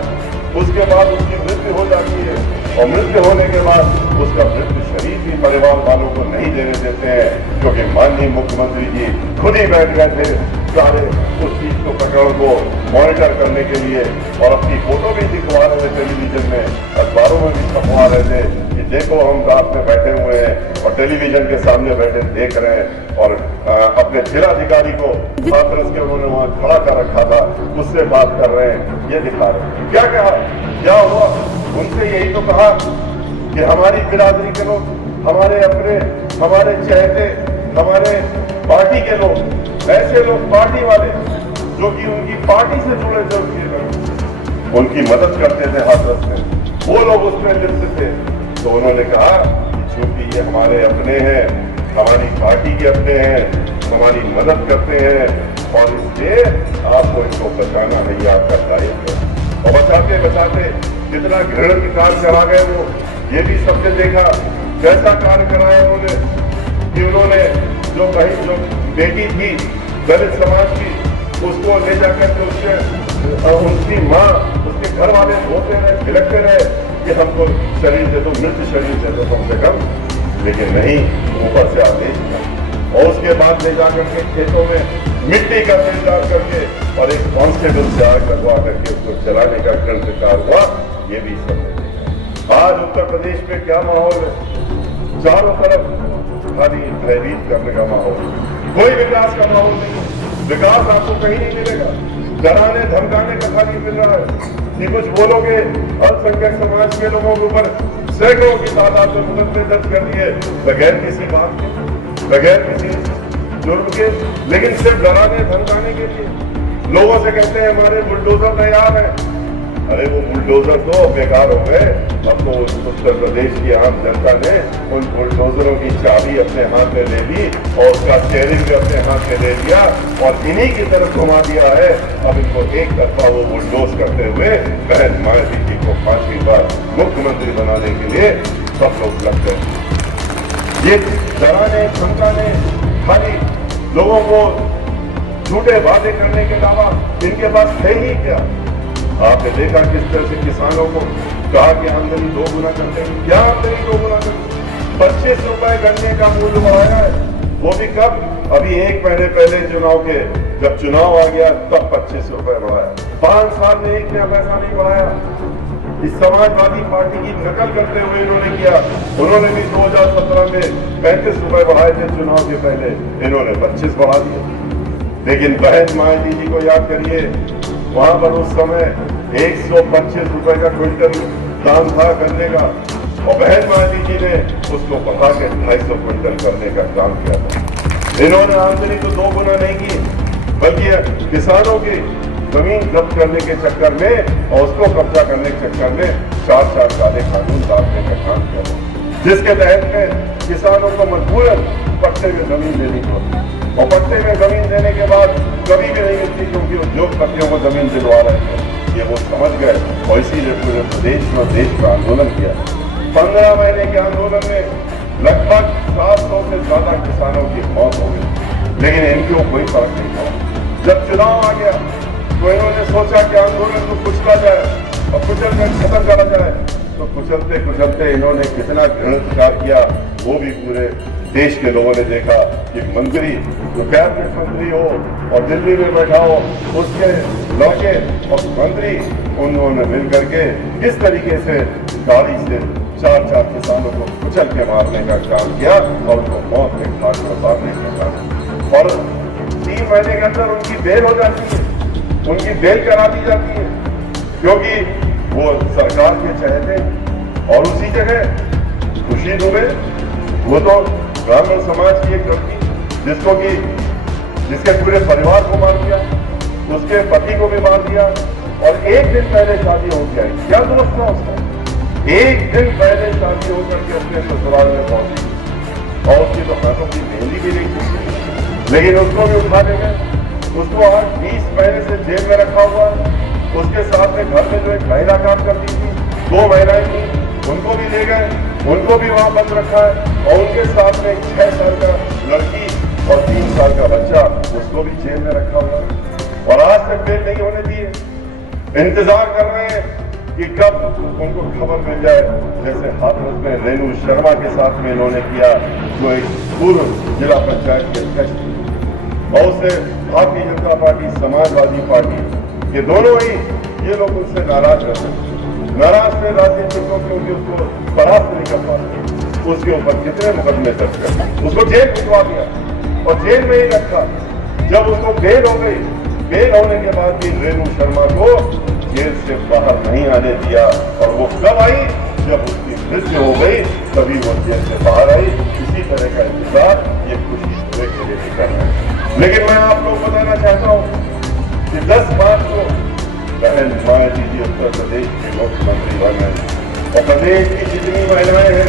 उसके बाद उसकी मृत्यु हो जाती है, और मृत्यु होने के बाद उसका मृत्यु शरीर भी परिवार वालों को नहीं देने देते हैं, क्योंकि माननीय मुख्यमंत्री जी खुद ही बैठ गए थे सारे उस चीज को प्रकरण को मॉनिटर करने के लिए, और अपनी फोटो भी दिखवा रहे थे टेलीविजन में, अखबारों में भी छपवा रहे थे कि देखो हम रात में बैठे हुए हैं और टेलीविजन के सामने बैठे देख रहे हैं। और अपने जिलाधिकारी को हाथरस के उन्होंने वहां खड़ा कर रखा था, उससे बात कर रहे हैं, ये दिखा रहे हैं। क्या कहा, क्या हुआ? उनसे यही तो कहा कि हमारी बिरादरी के लोग, हमारे अपने, हमारे चहेते, हमारे पार्टी के लोग ऐसे लोग पार्टी वाले जो कि उनकी पार्टी से जुड़े थे, उनकी मदद करते थे हाथरस में, वो लोग उसमें लिप्त थे। तो उन्होंने कहा कि चूंकि ये हमारे अपने हैं, हमारी पार्टी के अपने हैं, हमारी मदद करते हैं, और इसलिए आपको इनको बचाना है, ये आपका दायित्व है। और बचाते बचाते कितना घृणित कार्य करा गए वो, ये भी सबने देखा। कैसा कार्य कराया उन्होंने कि उन्होंने जो बेटी थी दलित समाज की, उसको ले जाकर के उसकी माँ, उसके घर वाले रोते रहे, भिड़कते रहे कि हमको शरीर दे दो, मृत शरीर दे दो कम से कम, लेकिन नहीं, ऊपर से आदेश था। और उसके बाद ले जाकर के खेतों में मिट्टी का तेल डाल करके और एक कांस्टेबल से आग लगवा करके उसको जलाने का कृत्य हुआ, ये भी सबने देखा। आज उत्तर प्रदेश में क्या माहौल है, चारों तरफ खाली भयभीत करने का माहौल, कोई विकास का माहौल नहीं। विकास आपको कहीं नहीं मिलेगा, डराने धमकाने का खाली मिल रहा है कि कुछ बोलोगे अल्पसंख्यक समाज के लोगों के ऊपर सैकड़ों की तादाद में मुकदमे दर्ज कर दिए बगैर किसी बात के, बगैर किसी जुर्म के, लेकिन सिर्फ डराने धमकाने के लिए। लोगों से कहते हैं हमारे बुलडोजर तैयार है। अरे वो बुलडोजर तो बेकार हो गए। अब तो उत्तर प्रदेश की आम जनता ने उन बुलडोजरों की चाबी अपने हाथ में ले ली और उसका स्टीयरिंग भी अपने हाथ में ले लिया और इन्हीं की तरफ घुमा दिया है। अब इनको एक तरफा वो बुलडोज करते हुए बहन मायावती जी को 5वीं बार मुख्यमंत्री बनाने के लिए सब लोग लगते हैं। ये डराने धमकाने, खाली लोगों को झूठे वादे करने के अलावा इनके पास है ही क्या? आपने देखा किस तरह से किसानों को कहा कि आमदनी 2 गुना करते हैं। क्या आमदनी 2 गुना करते? 25 रुपए गन्ने का मूल्य बढ़ाया है, वो भी कब? अभी 1 महीने पहले चुनाव के, जब चुनाव आ गया तब 25 रुपए बढ़ाया। 5 साल में 1 नया पैसा नहीं बढ़ाया। इस समाजवादी पार्टी की नकल करते हुए इन्होंने किया। उन्होंने भी 2017 में 35 रुपए बढ़ाए थे चुनाव के पहले, इन्होंने 25 बढ़ा दिए। लेकिन बहन मायावती जी को याद करिए, वहां पर उस समय 125 रुपए का क्विंटल दाम था गन्ने का, और बहन मायावती जी ने उसको बढ़ा के 250 क्विंटल करने का काम किया था। इन्होंने आमदनी तो 2 गुना नहीं की, बल्कि किसानों की जमीन जब्त करने के चक्कर में और उसको कब्जा करने के चक्कर में 4 काले कानून डालने का काम किया था, जिसके तहत में किसानों को मजबूरन पट्टे में जमीन देनी पड़ती, और पट्टे में जमीन देने के बाद कभी भी नहीं मिलती, क्योंकि उद्योगपतियों को जमीन दिलवा रहे थे। ये वो समझ गए और इसीलिए पूरे प्रदेश में देश का आंदोलन किया। 15 महीने के आंदोलन में लगभग 700 से ज्यादा किसानों की मौत हो गई, लेकिन इनको कोई फर्क नहीं पड़ा। जब चुनाव आ गया तो इन्होंने सोचा कि आंदोलन को कुचला जाए और कुचल कर खत्म करा जाए, तो कुचलते कुचलते इन्होंने कितना घृणित कार्य किया वो भी पूरे देश के लोगों ने देखा कि मंत्री जो कैबिनेट मंत्री हो और दिल्ली में बैठा हो, उसके लड़के और मंत्री उन्होंने मिल करके किस तरीके से गाड़ी से 4 किसानों को कुचल के मारने का काम किया और उनको मौत के घाट में उतारने का काम। और 3 महीने के अंदर उनकी बेल हो जाती है, उनकी बेल करा दी जाती है, क्योंकि वो सरकार के चहेते। और उसी जगह खुशी दुबे, वो तो ब्राह्मण समाज की एक लड़की जिसके पूरे परिवार को मार दिया, उसके पति को भी मार दिया, और 1 दिन पहले शादी हो गया। क्या दोस्त था उसका? 1 दिन पहले शादी होकर के अपने ससुराल में पहुंची और उसकी तो हाथों की मेहंदी भी नहीं थी, लेकिन उसको भी उठा ले गए। उसको आज 20 महीने से जेल में रखा हुआ। उसके साथ में घर में जो एक महिला काम करती थी, 2 महिलाएं थी, उनको भी ले गए, उनको भी वहां बंद रखा है, और उनके साथ में 6 साल का लड़की और 3 साल का बच्चा, उसको भी जेल में रखा हुआ है, और आज तक बेल नहीं होने दी। इंतजार कर रहे हैं कि कब उनको खबर मिल जाए, जैसे हाथरस में रेणु शर्मा के साथ में इन्होंने किया, जो एक पूर्व जिला पंचायत के अध्यक्ष थे, और उससे भारतीय जनता पार्टी, समाजवादी पार्टी, ये दोनों ही ये लोग उससे नाराज रहते हैं। नाराज थे राजनीतिकों, क्योंकि उसको परास्त नहीं कर पाते। उसके ऊपर कितने मुकदमे दर्ज कर उसको जेल भिजवा दिया और जेल में ही रखा। जब उसको बेल हो गई, बेल होने के बाद भी रेणु शर्मा को जेल से बाहर नहीं आने दिया, और वो कब आई? जब उसकी मृत्यु हो गई तभी वो जेल से बाहर आई। इसी तरह का इंतजार ये खुशी के लिए कर रहे हैं। लेकिन मैं आपको 10 मार्च को बहन मायावती जी उत्तर प्रदेश के मुख्यमंत्री बन रहे हैं और प्रदेश की जितनी महिलाएं हैं,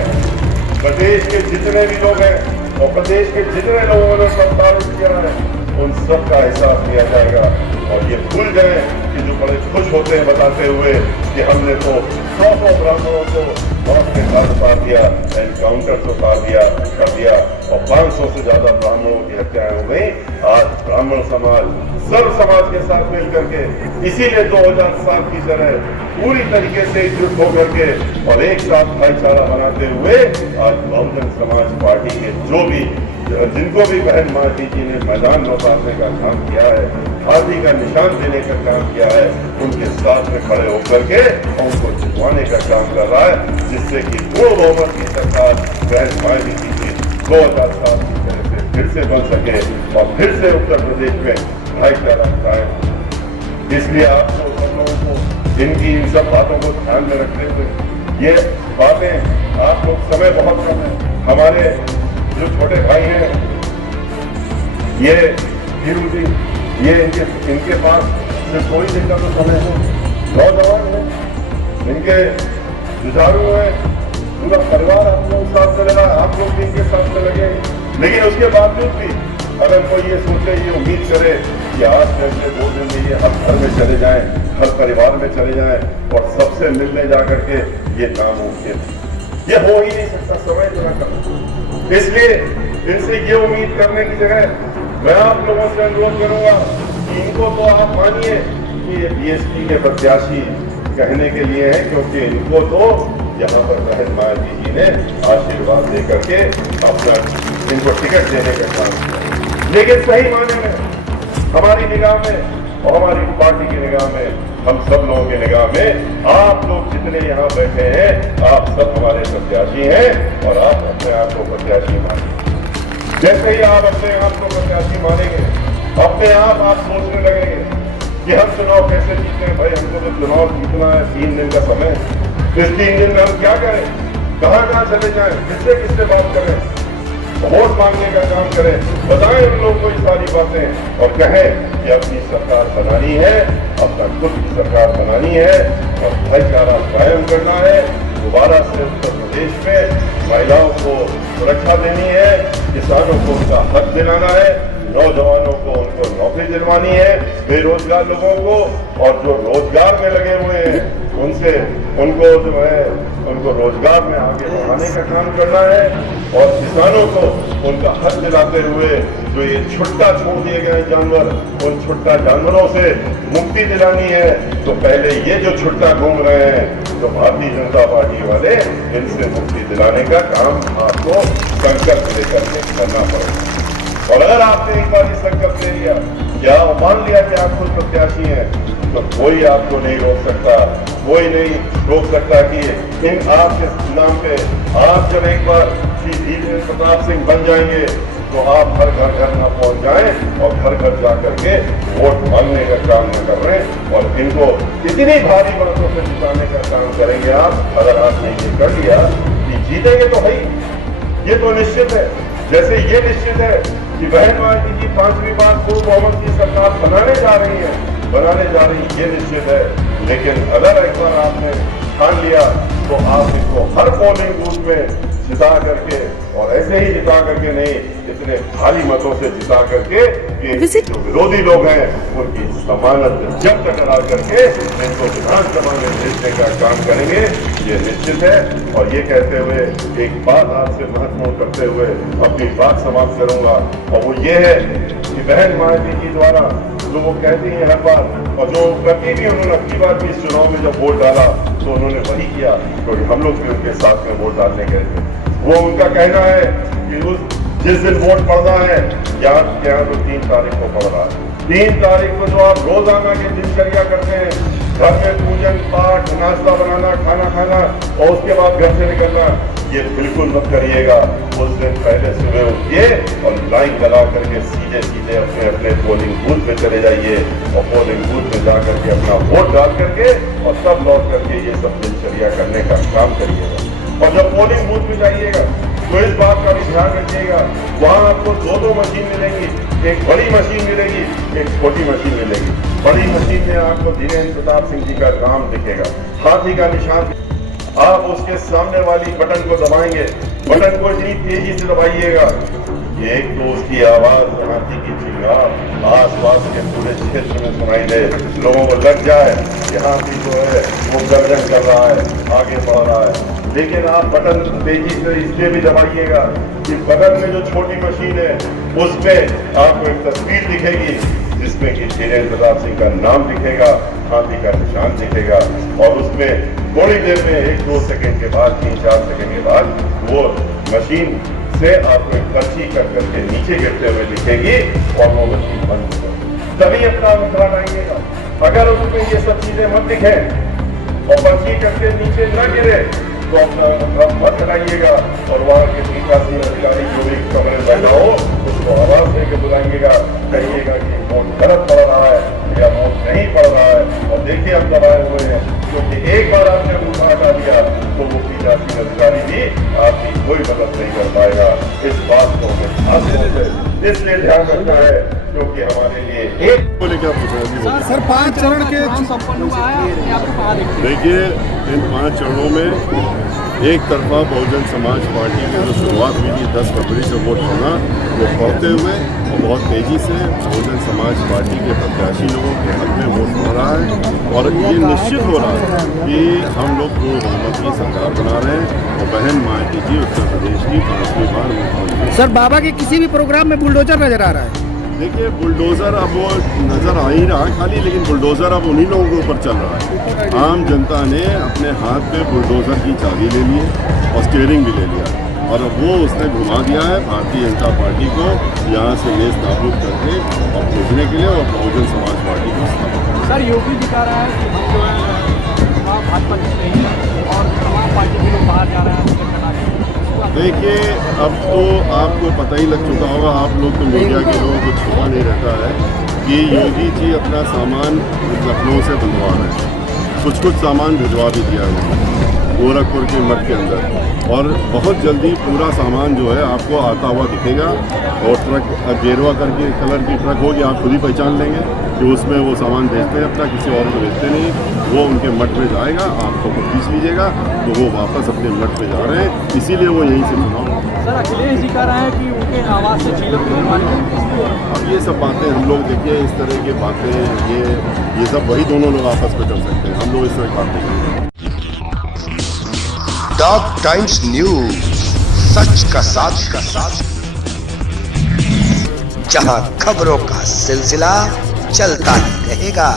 प्रदेश के जितने भी लोग हैं और प्रदेश के जितने लोगों ने सत्तारूढ़ किया है, उन सब का हिसाब दिया जाएगा। और ये भूल जाए कि जो बड़े खुश होते हैं बताते हुए कि हमने तो 100 ब्राह्मणों को मौत के घाट उतार दिया, एनकाउंटर से उतार दिया कर दिया और 500 से ज्यादा ब्राह्मणों की हत्याएं हो गई। आज ब्राह्मण समाज सर्व समाज के साथ मिलकर के इसीलिए 2007 की तरह पूरी तरीके से एकजुट होकर के और एक साथ भाईचारा बनाते हुए आज बहुजन समाज पार्टी के जो भी जिनको भी बहन मायावती जी ने मैदान में उतारने का काम किया है, हाथी का निशान देने का काम किया है, उनके साथ में खड़े होकर के उनको जितवाने का काम कर रहा है, जिससे कि पूर्ण बहुमत की सरकार बहन मायावती जी 2007 की तरह से फिर से बन सके और फिर से उत्तर प्रदेश में भाईचारा कायम। इसलिए आपको सब लोगों को इनकी इन सब बातों को ध्यान में रखते हुए ये बातें आप लोग समय बहुत कम है। हमारे जो छोटे भाई हैं ये धीरू जी, ये इनके पास सिर्फ थोड़ी दिन का तो समय है, नौजवान है, इनके जुझारू है, पूरा परिवार आप लोग साथ में लगा, आप लोग भी इनके साथ में लगे। लेकिन उसके बावजूद भी अगर कोई ये सोचे, ये उम्मीद करे कि आज से 2 दिन में ये हर घर में चले जाएं, हर परिवार में चले जाएं और सबसे मिलने जा करके, ये नामुमकिन, ये हो ही नहीं सकता, समय थोड़ा कम। इसलिए इनसे ये उम्मीद करने की जगह मैं आप लोगों से अनुरोध करूंगा कि इनको तो आप मानिए कि ये बीएसपी के प्रत्याशी कहने के लिए हैं, क्योंकि इनको तो यहाँ पर बहन मायावती जी ने आशीर्वाद दे करके अपना इनको टिकट देने का काम किया। लेकिन सही मायने में हमारी निगाह में और हमारी पार्टी की निगाह में, हम सब लोगों की निगाह में आप लोग जितने यहाँ बैठे हैं, आप सब हमारे प्रत्याशी हैं और आप अपने आप को प्रत्याशी मानिए। जैसे ही आप अपने आप को प्रत्याशी मानेंगे, अपने आप सोचने लगेंगे कि हम चुनाव कैसे जीते हैं। भाई हमको तो चुनाव जीतना है, 3 दिन का समय। तो इस 3 दिन में हम क्या करें, कहाँ चले जाएं, किससे बात करें, वोट मांगने का काम करें, बताएं उन लोगों को ये सारी बातें और कहें कि अपनी सरकार बनानी है, अपना खुद की सरकार बनानी है और भाईचारा कायम करना है। दोबारा से उत्तर प्रदेश में महिलाओं को सुरक्षा देनी है, किसानों को उनका हक दिलाना है, नौजवानों को उनको नौकरी दिलवानी है, बेरोजगार लोगों को और जो रोजगार में लगे हुए हैं उनको जो है उनको रोजगार में आगे बढ़ाने का काम करना है और किसानों को उनका हक दिलाते हुए जो ये छुट्टा छोड़ दिए गए जानवर, उन छुट्टा जानवरों से मुक्ति दिलानी है। तो पहले ये जो छुट्टा घूम रहे हैं, जो भारतीय जनता पार्टी वाले, इनसे मुक्ति दिलाने का काम आपको संकल्प लेकर के करना पड़ेगा। और अगर आपने एक बार ये संकल्प ले लिया, क्या मान लिया कि आप खुद प्रत्याशी हैं, तो कोई आपको नहीं रोक सकता, कोई नहीं रोक सकता कि इन आपके नाम पे आप जब एक बार श्री धीरेन्द्र प्रताप सिंह बन जाएंगे तो आप हर घर ना पहुंच जाएं और घर जा करके वोट मांगने का काम न कर रहे हैं और इनको इतनी भारी बातों से जिताने का काम करेंगे आप। अगर आपने ये कर लिया कि जीतेंगे तो है ही, ये तो निश्चित है। जैसे ये निश्चित है कि बहन मायावती जी 5वीं बार पूर्ण बहुमत की सरकार बनाने जा रही है, ये निश्चित है। लेकिन अगर एक बार आपने ठान लिया तो आप इसको हर पोलिंग बूथ में जिता करके, और ऐसे ही जिता करके नहीं, इतने भारी मतों से जिता करके कि जो विरोधी लोग हैं उनकी जमानत जब्त करा करके इनको विधानसभा में भेजने का काम करेंगे, ये निश्चित है। और ये कहते हुए एक बात आपसे महत्वपूर्ण करते हुए अपनी बात समाप्त करूंगा, और वो ये है कि बहन मायावती जी द्वारा जो वो कहती हैं हर बार, और जो कभी भी उन्होंने अपनी बार भी इस चुनाव में जब वोट डाला तो उन्होंने वही किया, क्योंकि हम लोग भी उनके साथ में वोट डालने गए थे। वो उनका कहना है कि जिस दिन वोट पड़ना है, यहाँ तो 3 तारीख को पड़ रहा है, 3 तारीख को जो आप रोजाना की दिनचर्या करते हैं, घर में पूजन पाठ, नाश्ता बनाना, खाना खाना और उसके बाद घर से निकलना, ये बिल्कुल मत करिएगा। उस दिन पहले सुबह उठिए और लाइन लगा करके सीधे अपने अपने पोलिंग बूथ पे चले जाइए और पोलिंग बूथ में जा करके अपना वोट डाल करके और तब लौट करके ये सब दिनचर्या करने का काम करिएगा। और जब पोलिंग बूथ में जाइएगा तो इस बात का भी ध्यान रखिएगा, वहाँ आपको 2 मशीन मिलेंगी, एक बड़ी मशीन मिलेगी, एक छोटी मशीन मिलेगी। बड़ी मशीन में आपको धीरेन्द्र प्रताप सिंह जी का नाम दिखेगा, हाथी का निशान। आप उसके सामने वाली बटन को दबाएंगे, बटन को इतनी तेजी से दबाइएगा कि एक तो उसकी आवाज हाथी की चिल्लार आसपास के पूरे क्षेत्र में सुनाई दे, लोगों को लग जाए कि हाथी जो है वो गर्जन कर रहा है, आगे बढ़ रहा है। लेकिन आप बटन तेजी से इसलिए भी दबाइएगा कि बगल में जो छोटी मशीन है उसमें आपको एक तस्वीर दिखेगी जिसमें कि धीरेन्द्र प्रताप सिंह का नाम दिखेगा, हाथी का निशान दिखेगा, और उसमें थोड़ी देर में 1-2 सेकंड के बाद, 3-4 सेकंड के बाद वो मशीन से आपको एक पर्ची कर करके नीचे गिरते हुए दिखेगी और वो मशीन बंद हो जाएगी। तभी अपना मुद्रा लाइएगा। अगर उसमें ये सब चीजें मत दिखे और पर्ची करके नीचे न गिरे तो अपना मत हटाइएगा और वहाँ के पीठासीन अधिकारी जो भी कमरे में बैठा हो उसको आवाज देकर बुलाइएगा, कहिएगा कि वोट गलत पड़ रहा है या वोट नहीं पड़ रहा है। और देखिए हम दबाए हुए हैं, क्योंकि एक बार आपने मुद्दा हटा दिया तो वो पीठासीन अधिकारी भी आपकी कोई मदद नहीं कर पाएगा। इस बात को हमें खासतौर से इसलिए ध्यान रखना है क्योंकि हमारे लिए एक को लेकर सर 5 चरण के देखिए, इन 5 चरणों में एक तरफा बहुजन समाज पार्टी की जो शुरुआत हुई थी 10 फरवरी से वोट होना, वो बढ़ते हुए और बहुत तेज़ी से बहुजन समाज पार्टी के प्रत्याशी लोगों के हक में वोट हो रहा है। और ये निश्चित हो रहा है कि हम लोग पूर्ण बहुमत की सरकार बना रहे हैं और बहन मायावती जी उत्तर प्रदेश की 5वीं बार मुख्यमंत्री। सर बाबा के किसी भी प्रोग्राम में बुलडोजर नजर आ रहा है? देखिए, बुलडोज़र अब वो नज़र आ ही रहा खाली, लेकिन बुलडोज़र अब उन्हीं लोगों के ऊपर चल रहा है। आम जनता ने अपने हाथ पे बुलडोज़र की चाबी ले ली है और स्टीयरिंग भी ले लिया और अब वो उसने घुमा दिया है भारतीय जनता पार्टी को यहाँ से नेस नाबूद करके और भेजने के लिए और बहुजन समाज पार्टी को स्थापित। सर योगी जी कह रहा है कि हम जो है भाजपा जीत रही है और तमाम पार्टी के लोग बाहर जा रहे हैं। देखिए, अब तो आपको पता ही लग चुका होगा, आप लोग तो मीडिया के लोगों को छुपा नहीं रहता है कि योगी जी अपना सामान लखनऊ से बनवा रहे हैं। कुछ सामान भिजवा भी दिया है गोरखपुर के मठ के अंदर, और बहुत जल्दी पूरा सामान जो है आपको आता हुआ दिखेगा। और ट्रक गेरुआ करके कलर की ट्रक होगी, आप खुद ही पहचान लेंगे कि उसमें वो सामान भेजते हैं अपना, किसी और को भेजते नहीं। वो उनके मठ में जाएगा, आप तो खींच लीजिएगा, तो वो वापस अपने मठ में जा रहे हैं, इसीलिए वो यहीं से चुनाव। सर अखिलेश जी कह रहे हैं कि उनके आवाज़ से झीलों की अब ये सब बातें हम लोग देखिए, इस तरह की बातें ये सब वही दोनों लोग आपस में कर सकते हैं, हम लोग इस तरह बातें नहीं। टॉप टाइम्स न्यूज, सच का साथ जहां खबरों का सिलसिला चलता रहेगा।